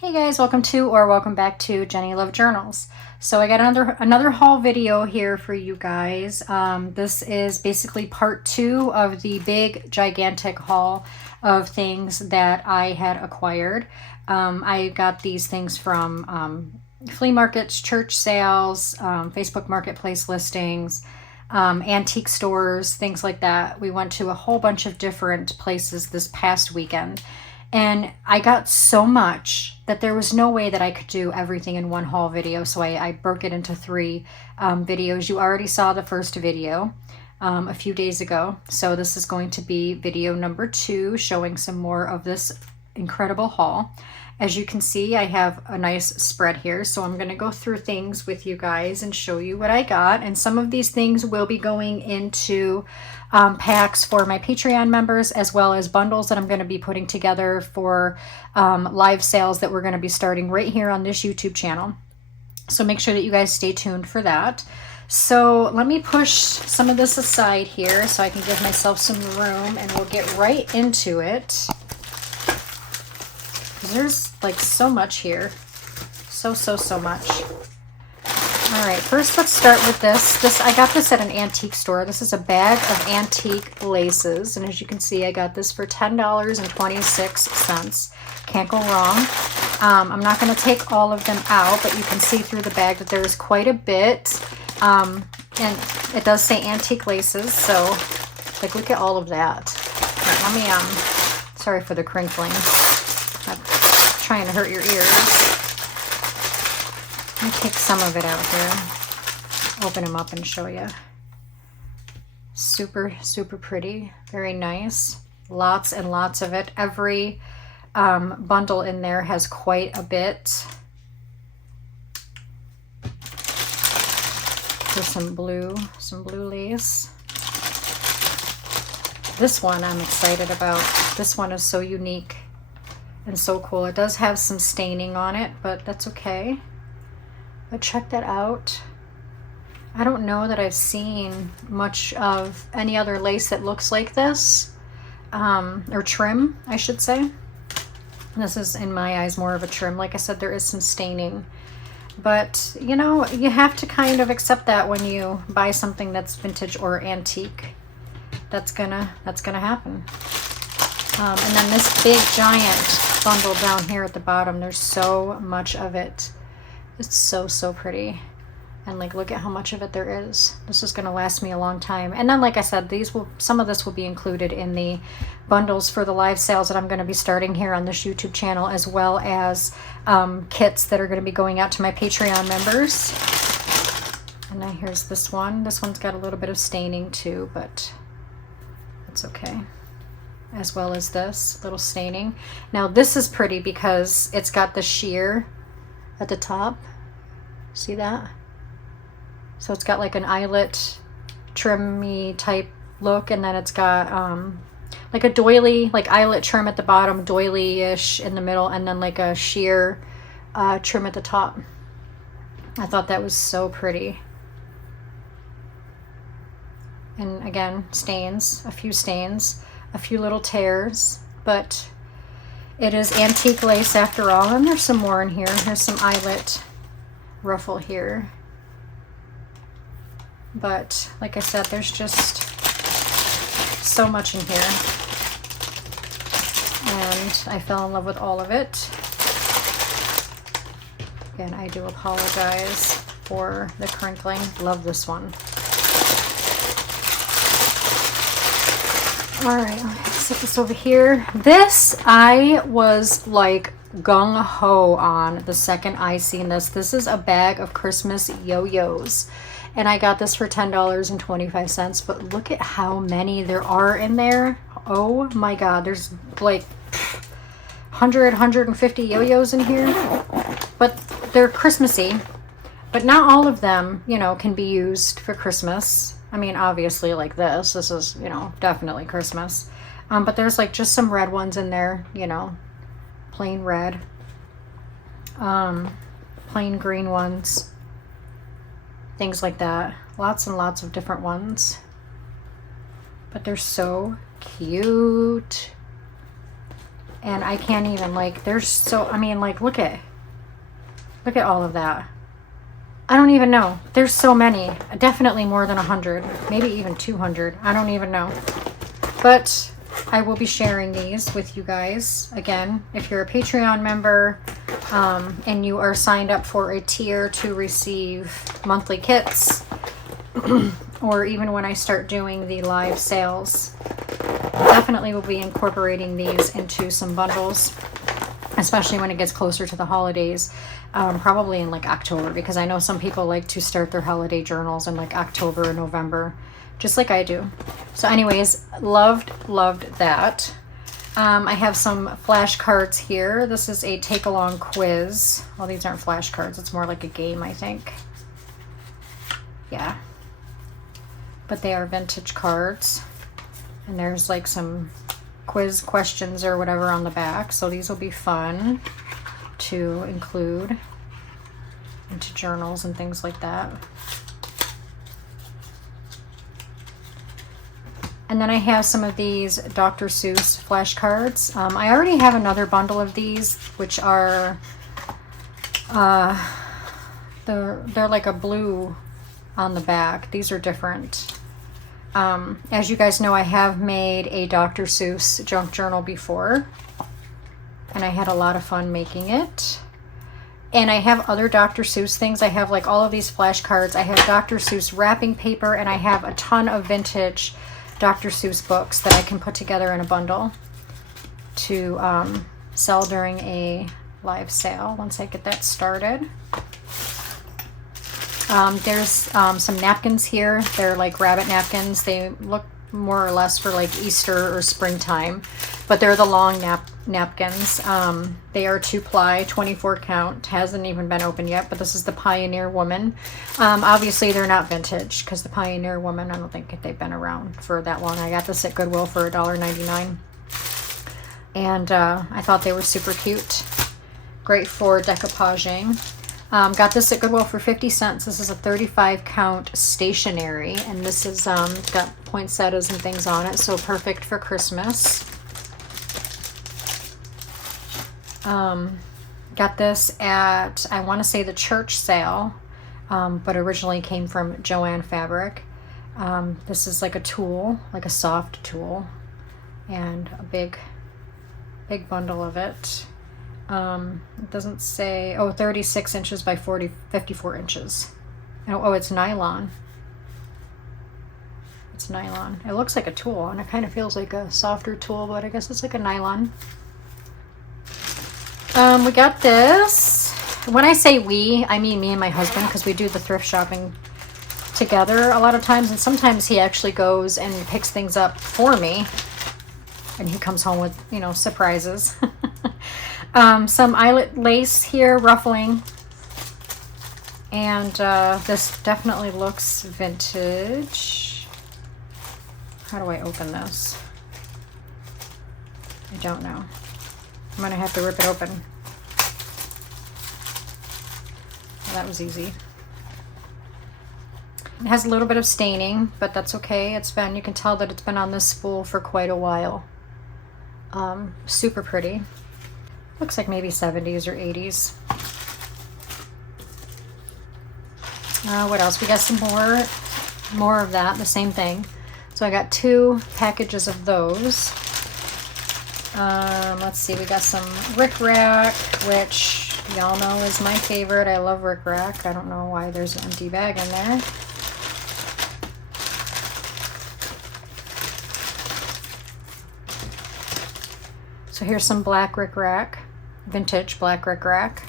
Hey guys, welcome back to Jenny Love Journals. So I got another haul video here for you guys. This is basically part 2 of the big gigantic haul of things that I had acquired. I got these things from flea markets, church sales, Facebook marketplace listings, antique stores, things like that. We went to a whole bunch of different places this past weekend. And I got so much that there was no way that I could do everything in one haul video. So I broke it into 3 videos. You already saw the first video a few days ago. So this is going to be video number 2, showing some more of this incredible haul. As you can see, I have a nice spread here. So I'm going to go through things with you guys and show you what I got. And some of these things will be going into packs for my Patreon members, as well as bundles that I'm going to be putting together for live sales that we're going to be starting right here on this YouTube channel. So make sure that you guys stay tuned for that. So let me push some of this aside here so I can give myself some room, and we'll get right into it. There's like so much here. So much. All right, first let's start with this. I got this at an antique store. This is a bag of antique laces, and as you can see, I got this for $10.26. Can't go wrong. I'm not going to take all of them out, but you can see through the bag that there is quite a bit, and it does say antique laces. So, like, look at all of that. All right, let me sorry for the crinkling. I'm trying to hurt your ears. Let me take some of it out here, open them up and show you. Super pretty, very nice. Lots and lots of it. Every bundle in there has quite a bit. There's some blue lace. This one I'm excited about. This one is so unique and so cool. It does have some staining on it, but that's okay. But check that out. I don't know that I've seen much of any other lace that looks like this, or trim, I should say. This is, in my eyes, more of a trim. Like I said, there is some staining, but you know, you have to kind of accept that when you buy something that's vintage or antique. That's gonna happen. And then this big giant bundle down here at the bottom, there's so much of it. It's so pretty, and like, look at how much of it there is. This is going to last me a long time. And then, like I said, some of this will be included in the bundles for the live sales that I'm going to be starting here on this YouTube channel, as well as kits that are going to be going out to my Patreon members. And then here's this one. This one's got a little bit of staining too, but it's okay. As well as this little staining. Now this is pretty because it's got the sheer at the top. See that? So it's got like an eyelet trimmy type look, and then it's got like a doily, like eyelet trim at the bottom, doily-ish in the middle, and then like a sheer trim at the top. I thought that was so pretty. And again, stains, a few little tears, but it is antique lace after all. And there's some more in here. There's some eyelet ruffle here. But like I said, there's just so much in here. And I fell in love with all of it. Again, I do apologize for the crinkling. Love this one. All right, let's set this over here. This, I was like gung-ho on the second I seen this. This is a bag of Christmas yo-yos, and I got this for $10.25, but look at how many there are in there. Oh my God, there's like 150 yo-yos in here, but they're Christmassy, but not all of them, you know, can be used for Christmas. I mean, obviously, like this is, you know, definitely Christmas. But there's like just some red ones in there, you know, plain red, plain green ones, things like that. Lots and lots of different ones. But they're so cute. And I can't even, like, there's so, I mean, like, look at all of that. I don't even know. There's so many. Definitely more than 100. Maybe even 200. I don't even know. But I will be sharing these with you guys. Again, if you're a Patreon member and you are signed up for a tier to receive monthly kits, or even when I start doing the live sales, definitely will be incorporating these into some bundles, especially when it gets closer to the holidays. Probably in like October, because I know some people like to start their holiday journals in like October or November, just like I do. So anyways, loved that. I have some flashcards here. This is a take-along quiz. Well, these aren't flashcards. It's more like a game, I think. Yeah. But they are vintage cards. And there's like some quiz questions or whatever on the back. So these will be fun to include into journals and things like that. And then I have some of these Dr. Seuss flashcards. I already have another bundle of these, which are they're like a blue on the back. These are different. As you guys know, I have made a Dr. Seuss junk journal before, and I had a lot of fun making it. And I have other Dr. Seuss things. I have like all of these flashcards. I have Dr. Seuss wrapping paper, and I have a ton of vintage Dr. Seuss books that I can put together in a bundle to sell during a live sale once I get that started. There's some napkins here. They're like rabbit napkins. They look more or less for like Easter or springtime, but they're the long napkins. They are 2-ply, 24 count. Hasn't even been opened yet, but this is the Pioneer Woman. Obviously they're not vintage, because the Pioneer Woman, I don't think they've been around for that long. I got this at Goodwill for $1.99, and I thought they were super cute. Great for decoupaging. Got this at Goodwill for 50 cents. This is a 35 count stationery, and this is got poinsettias and things on it, so perfect for Christmas. Got this at, I want to say, the church sale, but originally came from Joann Fabric. This is like a tool, like a soft tool, and a big bundle of it. It doesn't say, 36 inches by 54 inches. Oh, it's nylon. It's nylon. It looks like a tool, and it kind of feels like a softer tool, but I guess it's like a nylon. We got this. When I say we, I mean me and my husband, because we do the thrift shopping together a lot of times, and sometimes he actually goes and picks things up for me, and he comes home with, you know, surprises. Some eyelet lace here, ruffling, and this definitely looks vintage. How do I open this? I don't know. I'm gonna have to rip it open. Well, that was easy. It has a little bit of staining, but that's okay. It's been, you can tell that it's been on this spool for quite a while. Super pretty. Looks like maybe 70s or 80s. What else? We got some more of that, the same thing. So I got 2 packages of those. Let's see, we got some Rick Rack, which y'all know is my favorite. I love Rick Rack. I don't know why there's an empty bag in there. So here's some black Rick Rack, vintage black Rick Rack,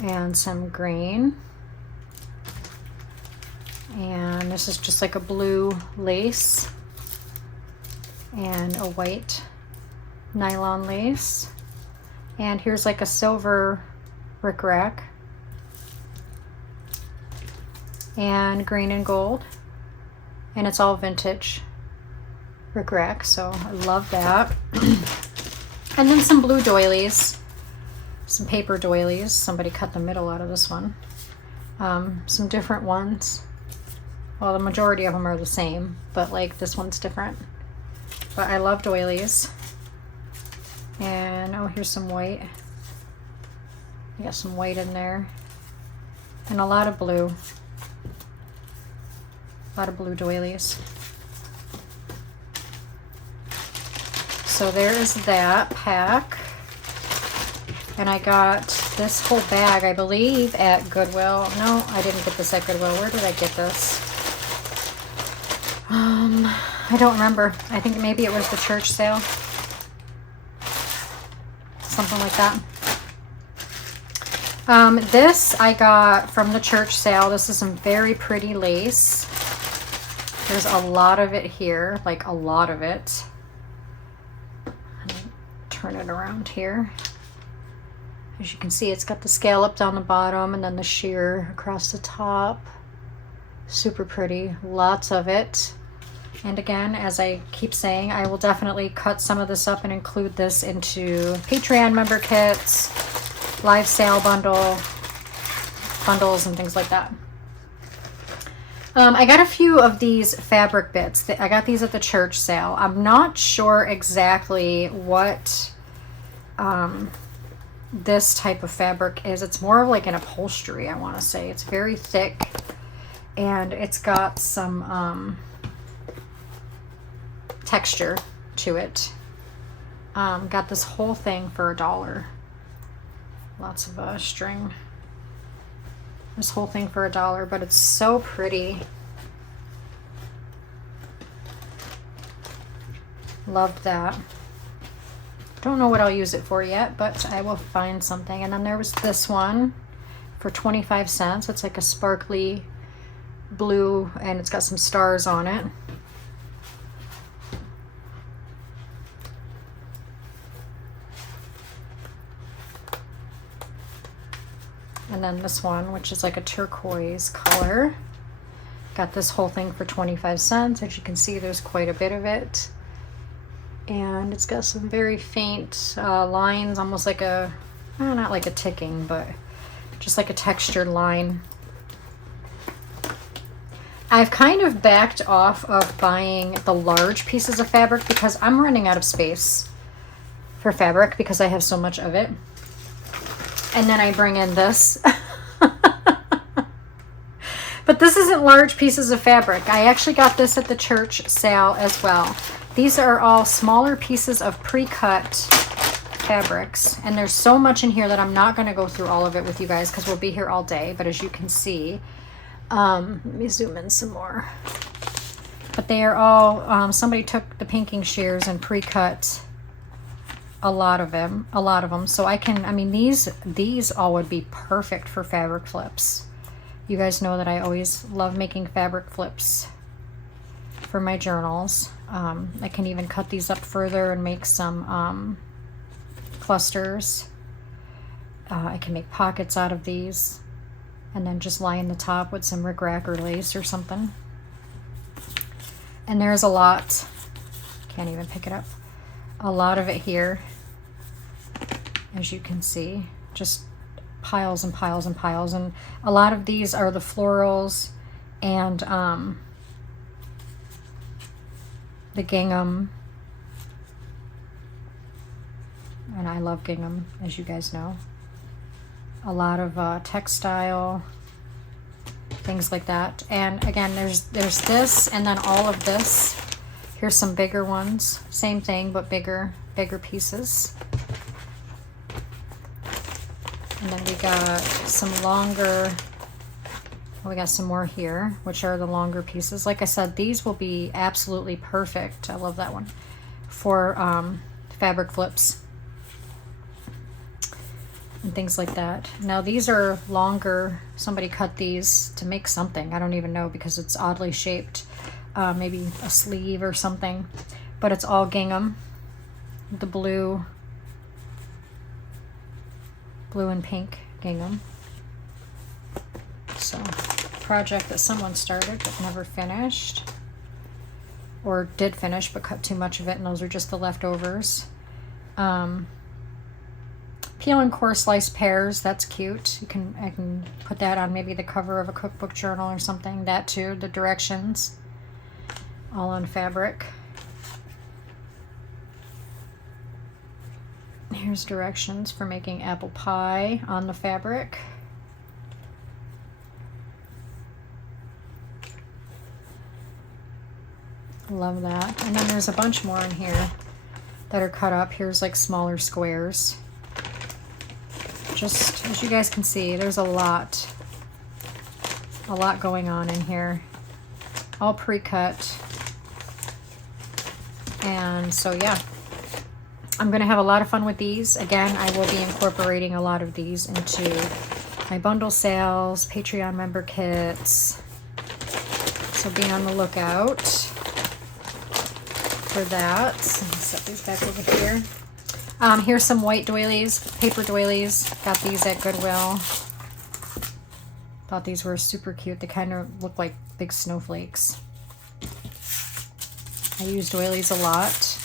and some green. And this is just like a blue lace and a white nylon lace. And here's like a silver Rick Rack and green and gold, and it's all vintage Rick Rack, so I love that. And then some blue doilies, some paper doilies. Somebody cut the middle out of this one. Some different ones. Well, the majority of them are the same, but like this one's different. But I love doilies. And oh, here's some white. I got some white in there. And a lot of blue. A lot of blue doilies. So there is that pack. And I got this whole bag, I believe, at Goodwill. No, I didn't get this at Goodwill. Where did I get this? I don't remember. I think maybe it was the church sale. Something like that. This I got from the church sale. This is some very pretty lace. There's a lot of it here, like a lot of it. Turn it around here. As you can see, it's got the scallop down the bottom and then the sheer across the top. Super pretty, lots of it. And again, as I keep saying, I will definitely cut some of this up and include this into Patreon member kits, live sale bundles and things like that. I got a few of these fabric bits. I got these at the church sale. I'm not sure exactly what this type of fabric is. It's more of like an upholstery, I want to say. It's very thick and it's got some texture to it. Got this whole thing for $1. Lots of string. This whole thing for $1, but it's so pretty. Loved that. Don't know what I'll use it for yet, but I will find something. And then there was this one for 25 cents. It's like a sparkly blue and it's got some stars on it. And then this one, which is like a turquoise color. Got this whole thing for 25 cents. As you can see, there's quite a bit of it. And it's got some very faint lines, almost like a, not like a ticking, but just like a textured line. I've kind of backed off of buying the large pieces of fabric because I'm running out of space for fabric because I have so much of it. And then I bring in this. But this isn't large pieces of fabric. I actually got this at the church sale as well. These are all smaller pieces of pre-cut fabrics. And there's so much in here that I'm not going to go through all of it with you guys because we'll be here all day. But as you can see, let me zoom in some more. But they are all, somebody took the pinking shears and pre-cut a lot of them. So I can, I mean, these all would be perfect for fabric flips. You guys know that I always love making fabric flips for my journals. I can even cut these up further and make some clusters. I can make pockets out of these and then just line the top with some rickrack lace or something. And there's a lot, can't even pick it up, a lot of it here, as you can see, just piles and piles and piles. And a lot of these are the florals and the gingham. And I love gingham, as you guys know. A lot of textile, things like that. And again, there's this and then all of this. Here's some bigger ones. Same thing, but bigger pieces. And then we got some longer, well, we got some more here, which are the longer pieces. Like I said, these will be absolutely perfect. I love that one for fabric flips and things like that. Now these are longer. Somebody cut these to make something. I don't even know because it's oddly shaped. Maybe a sleeve or something. But it's all gingham. The blue and pink gingham. So, project that someone started but never finished. Or did finish but cut too much of it, and those are just the leftovers. Peel and core slice pears, that's cute. I can put that on maybe the cover of a cookbook journal or something. That too, the directions, all on fabric. Here's directions for making apple pie on the fabric. Love that. And then there's a bunch more in here that are cut up. Here's like smaller squares. Just as you guys can see, there's a lot going on in here. All pre-cut. And so yeah, I'm gonna have a lot of fun with these. Again, I will be incorporating a lot of these into my bundle sales, Patreon member kits. So be on the lookout for that. Let me set these back over here. Here's some white doilies, paper doilies. Got these at Goodwill. Thought these were super cute. They kind of look like big snowflakes. I use doilies a lot.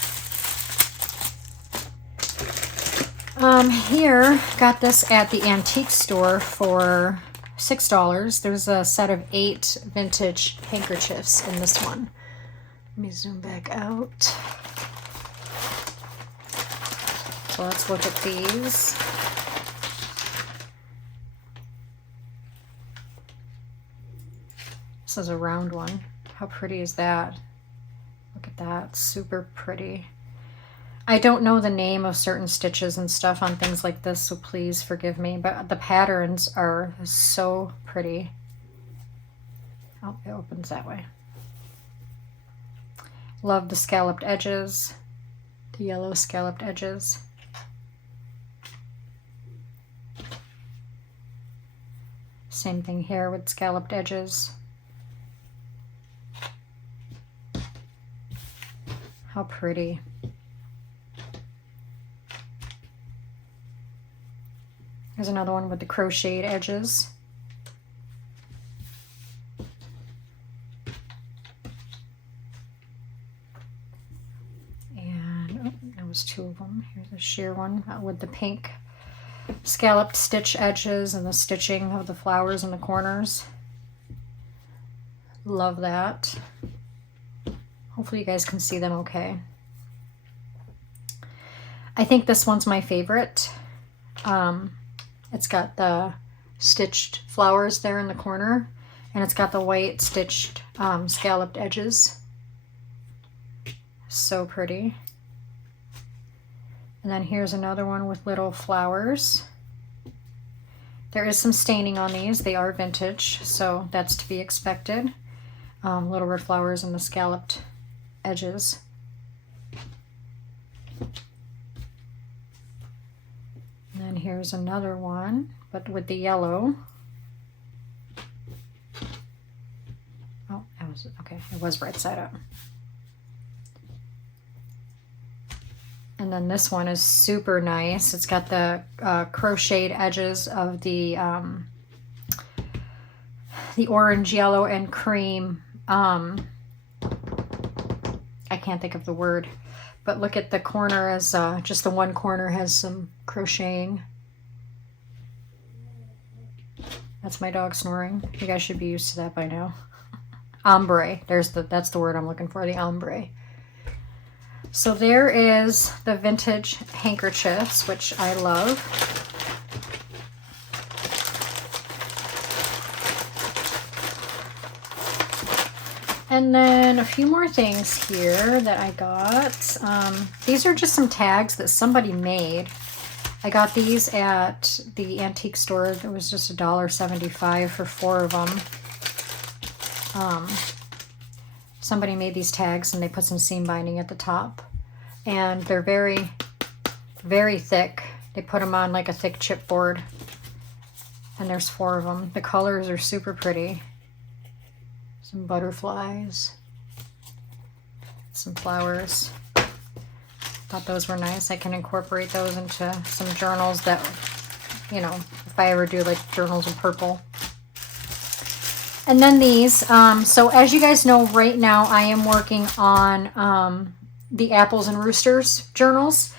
Here, got this at the antique store for $6. There's a set of 8 vintage handkerchiefs in this one. Let me zoom back out. So let's look at these. This is a round one. How pretty is that? Look at that, super pretty. I don't know the name of certain stitches and stuff on things like this, so please forgive me, but the patterns are so pretty. Oh, it opens that way. Love the scalloped edges, the yellow scalloped edges. Same thing here with scalloped edges. How pretty. Here's another one with the crocheted edges. And oh, that was 2 of them. Here's a sheer one with the pink scalloped stitch edges and the stitching of the flowers in the corners. Love that. Hopefully you guys can see them okay. I think this one's my favorite. It's got the stitched flowers there in the corner, and it's got the white stitched scalloped edges. So pretty. And then here's another one with little flowers. There is some staining on these. They are vintage, so that's to be expected. Little red flowers and the scalloped edges. And then here's another one, but with the yellow. Oh, that was okay. It was right side up. And then this one is super nice. It's got the crocheted edges of the orange, yellow, and cream. I can't think of the word, but look at the corner as just the one corner has some crocheting. That's my dog snoring. You guys should be used to that by now. Ombre. That's the word I'm looking for, the ombre. So there is the vintage handkerchiefs, which I love. And then a few more things here that I got. These are just some tags that somebody made. I got these at the antique store. It was just $1.75 for 4 of them. Somebody made these tags and they put some seam binding at the top. And they're very, very thick. They put them on like a thick chipboard. And there's 4 of them. The colors are super pretty. Some butterflies, some flowers. Thought those were nice. I can incorporate those into some journals that, you know, if I ever do like journals in purple. And then these, so as you guys know, right now I am working on the Apples and Roosters journals.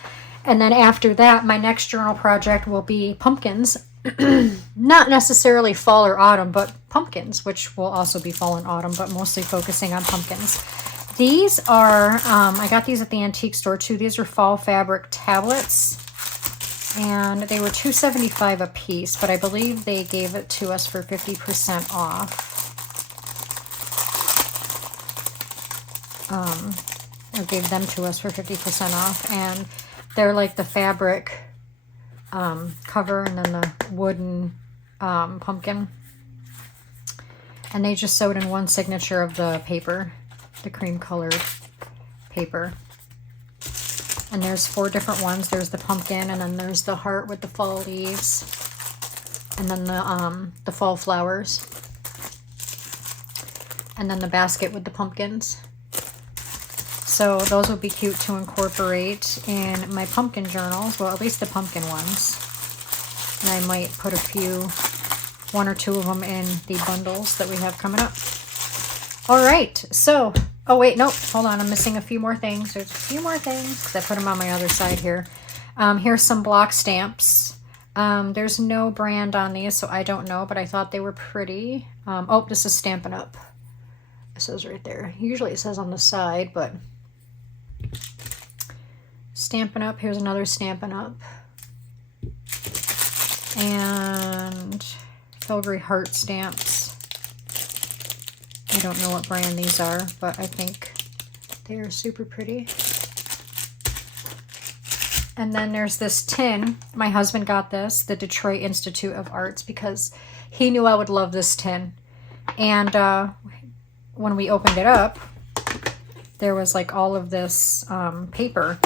And then after that, my next journal project will be pumpkins. Not necessarily fall or autumn, but pumpkins, which will also be fall and autumn, but mostly focusing on pumpkins. These are, I got these at the antique store too. These are fall fabric tablets. And they were $2.75 a piece, but I believe they gave it to us for 50% off. Or gave them to us for 50% off. And they're like the fabric cover and then the wooden pumpkin. And they just sewed in one signature of the paper, the cream colored paper. And there's 4 different ones. There's the pumpkin, and then there's the heart with the fall leaves, and then the fall flowers, and then the basket with the pumpkins. So those would be cute to incorporate in my pumpkin journals. Well, at least the pumpkin ones. And I might put one or two of them in the bundles that we have coming up. All right, so... Oh, wait, nope, hold on. I'm missing a few more things. There's a few more things because I put them on my other side here. Here's some block stamps. There's no brand on these, so I don't know, but I thought they were pretty. Oh, this is Stampin' Up. It says right there. Usually it says on the side, but Stampin' Up. Here's another Stampin' Up. And Filigree Heart stamps. I don't know what brand these are, but I think they are super pretty. And then there's this tin. My husband got this, the Detroit Institute of Arts, because he knew I would love this tin. And when we opened it up, there was like all of this paper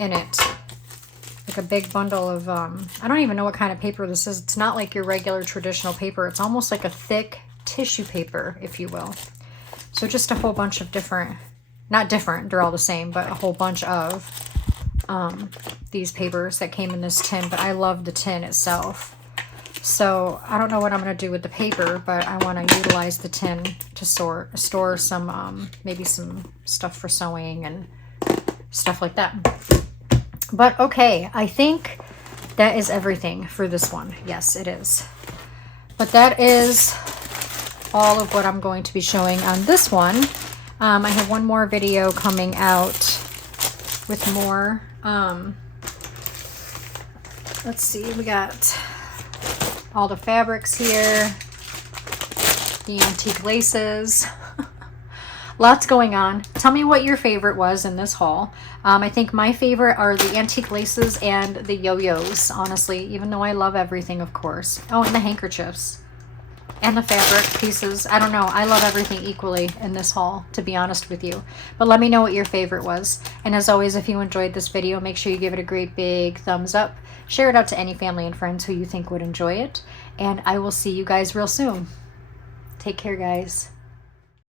in it. Like a big bundle of, I don't even know what kind of paper this is. It's not like your regular traditional paper. It's almost like a thick tissue paper, if you will. So just a whole bunch of different, not different, they're all the same, but a whole bunch of these papers that came in this tin. But I love the tin itself. So I don't know what I'm going to do with the paper, but I want to utilize the tin to store some, maybe some stuff for sewing and stuff like that. But okay, I think that is everything for this one. Yes, it is. But that is all of what I'm going to be showing on this one. I have one more video coming out with more. Let's see, we got all the fabrics here, the antique laces. Lots going on. Tell me what your favorite was in this haul. I think my favorite are the antique laces and the yo-yos, honestly, even though I love everything, of course. Oh, and the handkerchiefs. And the fabric pieces. I don't know. I love everything equally in this haul, to be honest with you. But let me know what your favorite was. And as always, if you enjoyed this video, make sure you give it a great big thumbs up. Share it out to any family and friends who you think would enjoy it. And I will see you guys real soon. Take care, guys.